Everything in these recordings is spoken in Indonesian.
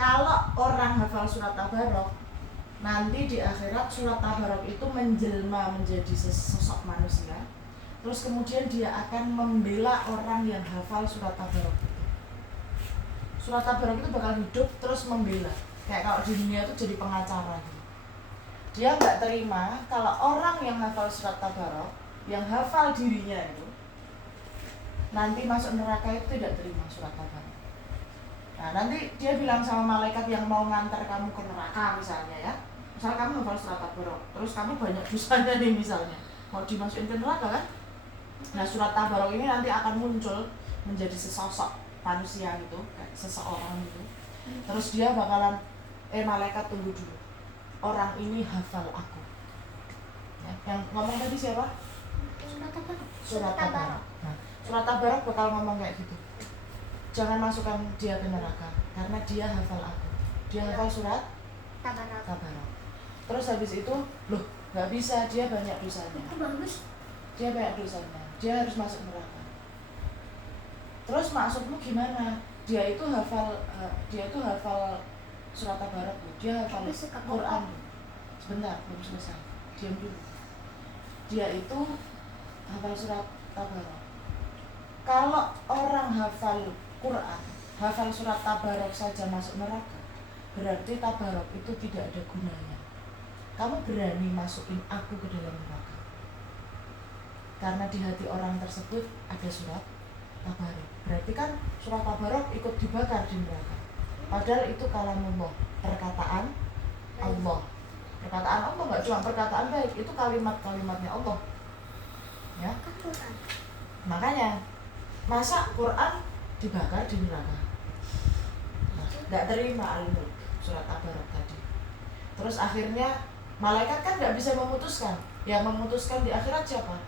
Kalau orang hafal surat Tabarok, nanti di akhirat surat Tabarok itu menjelma menjadi sosok manusia. Terus kemudian dia akan membela orang yang hafal surat Tabarok. Surat Tabarok itu bakal hidup terus membela. Kayak kalau di dunia itu jadi pengacara gitu. Dia nggak terima kalau orang yang hafal surat Tabarok, yang hafal dirinya itu, nanti masuk neraka itu tidak terima surat Tabarok. Nah nanti dia bilang sama malaikat yang mau ngantar kamu ke neraka misalnya ya, misal kamu hafal surat Tabarok, terus kamu banyak dosanya nih misalnya, mau dimasukin ke neraka kan? Nah surat Tabarok ini nanti akan muncul menjadi sesosok manusia gitu, kayak seseorang gitu. Terus dia bakalan, malaikat tunggu dulu, orang ini hafal aku. Ya, yang ngomong tadi siapa? Surat Tabarok. Nah, surat Tabarok bakal ngomong kayak gitu. Jangan masukkan dia ke neraka karena dia hafal aku. Dia hafal surat Tabarok. Terus habis itu, loh, nggak bisa, dia banyak dosanya. Dia banyak dosanya. Dia harus masuk neraka. Terus maksudmu gimana? Dia itu hafal surat Tabarok. Dia hafal Quran. Sebentar, belum selesai. Diam dulu. Dia itu hafal surat Tabarok. Kalau orang hafal Quran, hafal surat Tabarok saja masuk neraka, berarti Tabarok itu tidak ada gunanya. Kamu berani masukin aku ke dalam neraka karena di hati orang tersebut ada surat Tabarok. Berarti kan surat Tabarok ikut dibakar di neraka. Padahal itu kalamullah, perkataan Allah. Perkataan Allah nggak cuma perkataan baik, itu kalimat-kalimatnya Allah. Ya. Makanya masa Quran dibakar di neraka? Nah, nggak terima Al-Mulk surat Tabarok tadi. Terus akhirnya malaikat kan nggak bisa memutuskan. Yang memutuskan di akhirat siapa?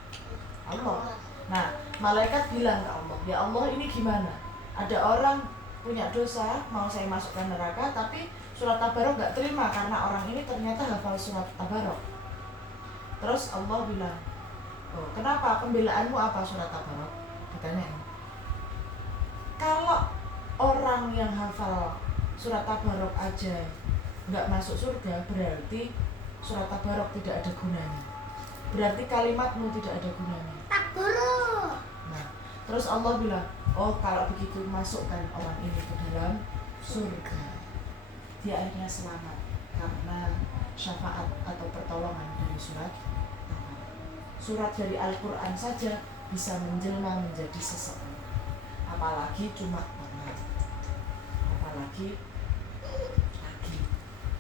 Allah. Nah, malaikat bilang ke Allah, ya Allah ini gimana? Ada orang punya dosa, mau saya masukkan neraka, tapi surat Tabarok nggak terima karena orang ini ternyata hafal surat Tabarok. Terus Allah bilang, oh, kenapa pembelaanmu apa surat Tabarok? Katanya, kalau orang yang hafal surat Tabarok aja nggak masuk surga, berarti surat Tabarok tidak ada gunanya. Berarti kalimatmu tidak ada gunanya. Tabarok. Nah, terus Allah bilang, oh kalau begitu masukkan orang ini ke dalam surga. Dia akhirnya selamat karena syafaat atau pertolongan dari surat Tabarok. Surat dari Al-Quran saja bisa menjelma menjadi seseorang. Apalagi cuma orang, apalagi lagi,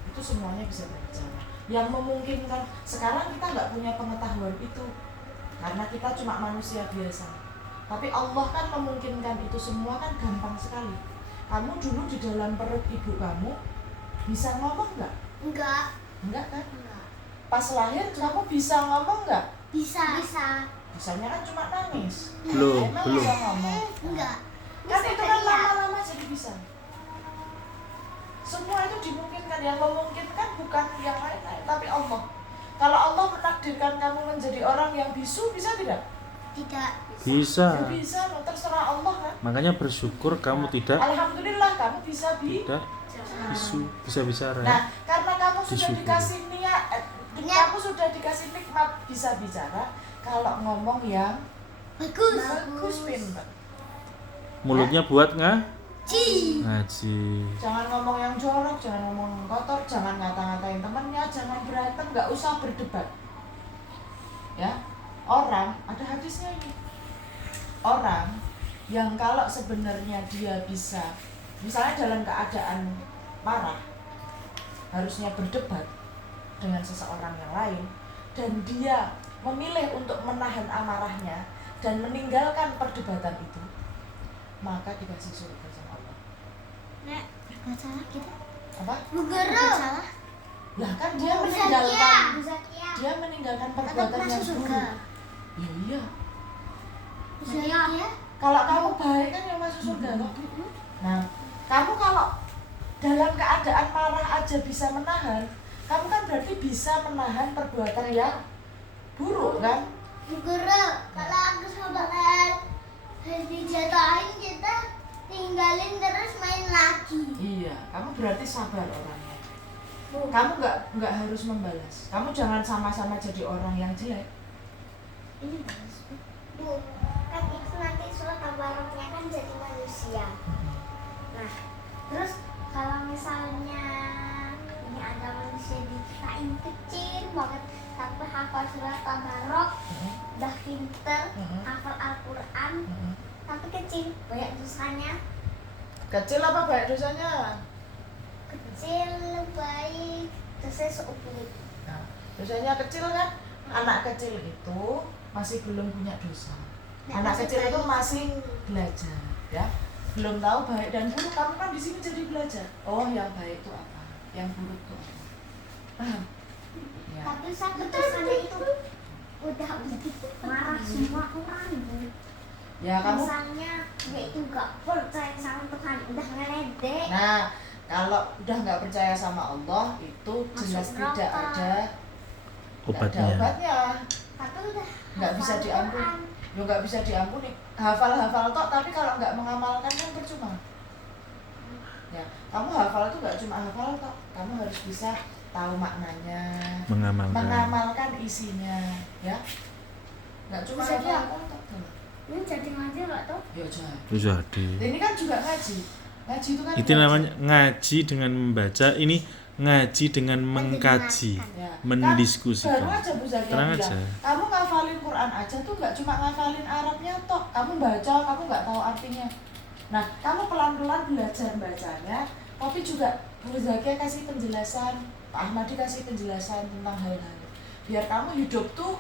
itu semuanya bisa berbicara. Yang memungkinkan sekarang kita nggak punya pengetahuan itu karena kita cuma manusia biasa. Tapi Allah kan memungkinkan itu semua kan gampang sekali. Kamu dulu di dalam perut ibu kamu bisa ngomong nggak? Enggak kan? Enggak. Pas lahir kamu bisa ngomong nggak? Bisa. Bisanya kan cuma nangis. Emang bisa ngomong? Enggak. Kan itu kan lama-lama jadi bisa. Semua itu dimungkinkan. Yang memungkinkan bukan yang lain-lain, tapi Allah. Kalau Allah menakdirkan kamu menjadi orang yang bisu, bisa tidak? Tidak. Bisa. Ya bisa, terserah Allah kan. Makanya bersyukur kamu tidak. Alhamdulillah kamu bisa tidak bisu, bisa bicara. Nah, karena kamu sudah Disyukuri. dikasih niat, kamu sudah dikasih nikmat bisa bicara. Kalau ngomong yang bagus pintar. Mulutnya buat Ngaji. Jangan ngomong yang jorok, jangan ngomong yang kotor, jangan ngata-ngatain temannya, jangan berantem, nggak usah berdebat. Ya, orang ada hadisnya ini. Orang yang kalau sebenarnya dia bisa, misalnya dalam keadaan marah, harusnya berdebat dengan seseorang yang lain, dan dia memilih untuk menahan amarahnya dan meninggalkan perdebatan itu, maka dikasih surga sama Allah. Nek, nggak salah kita. Apa? Bu Guru. Salah. Lah kan dia meninggalkan perbuatan yang buruk. Ya iya. Kalau kamu baik kan yang masuk surga loh. Nah, kamu kalau dalam keadaan marah aja bisa menahan, kamu kan berarti bisa menahan perbuatan yang buruk kan? Bu Guru, kalau aku sama dijatuhin kita tinggalin terus main lagi. Iya. Ya, kamu berarti sabar orangnya. Kamu nggak harus membalas. Kamu jangan sama-sama jadi orang yang jelek. Ini bagus. Bu, kan itu nanti surat tabaroknya kan jadi manusia. Nah, terus kalau misalnya ini ada manusia diciptain kecil banget tapi hafal surat tabarok, udah pinter, hafal Al-Quran, tapi kecil, banyak dosanya. Kecil apa banyak dosanya? Kecil, baik, dosanya seuplit. Nah, dosanya kecil kan? Anak kecil itu masih belum punya dosa. Anak kecil itu masih belajar, ya. Belum tahu baik dan buruk. Kamu kan di sini jadi belajar. Oh, yang baik itu apa? Yang buruk itu apa? Paham? Ya. Tapi satu dosanya itu udah marah semua orang, Bu. Ya kamu. Misalnya dia itu gak percaya sama Tuhan, udah ngeledek. Nah, kalau udah nggak percaya sama Allah itu jelas Masuk tidak neraka. ada Obatnya. obatnya. Tapi udah Nggak bisa hafal diampuni. Quran. Ya nggak bisa diampuni. Hafal-hafal tok, tapi kalau nggak mengamalkan kan percuma. Ya, kamu hafal itu nggak cuma hafal tok, kamu harus bisa tahu maknanya, mengamalkan isinya, ya. Nggak cuma Bisa hafal tok. Ini jadi ngaji gak tuh? Ya jangan. Itu jadi. Ini kan juga ngaji. Ngaji itu kan. Itu belajar. namanya ngaji dengan membaca, ini ngaji dengan mengkaji, Ya. mendiskusikan. Baru aja Bu Zakia Tenang bilang, aja. kamu ngafalin Quran aja tuh gak cuma ngafalin Arabnya tok, kamu baca, kamu gak tahu artinya. Nah, kamu pelan-pelan belajar bacanya, tapi juga Bu Zakia kasih penjelasan, Pak Ahmadi kasih penjelasan tentang hal-hal. Biar kamu hidup tuh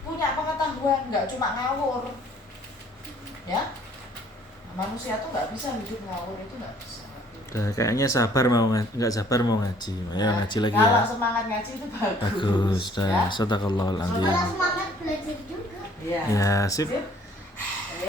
punya pengetahuan, gak cuma ngawur. Ya, nah, manusia tuh gak bisa hidup ngawur, itu gak bisa. Nah, kayaknya sabar mau nggak sabar mau ngaji. Ya Nah, ngaji lagi kalau ya. semangat ngaji itu bagus. Bagus. Ya. Nah, sadaqallahul azim. Kalau semangat belajar juga. Iya. Ya, sip. Sip.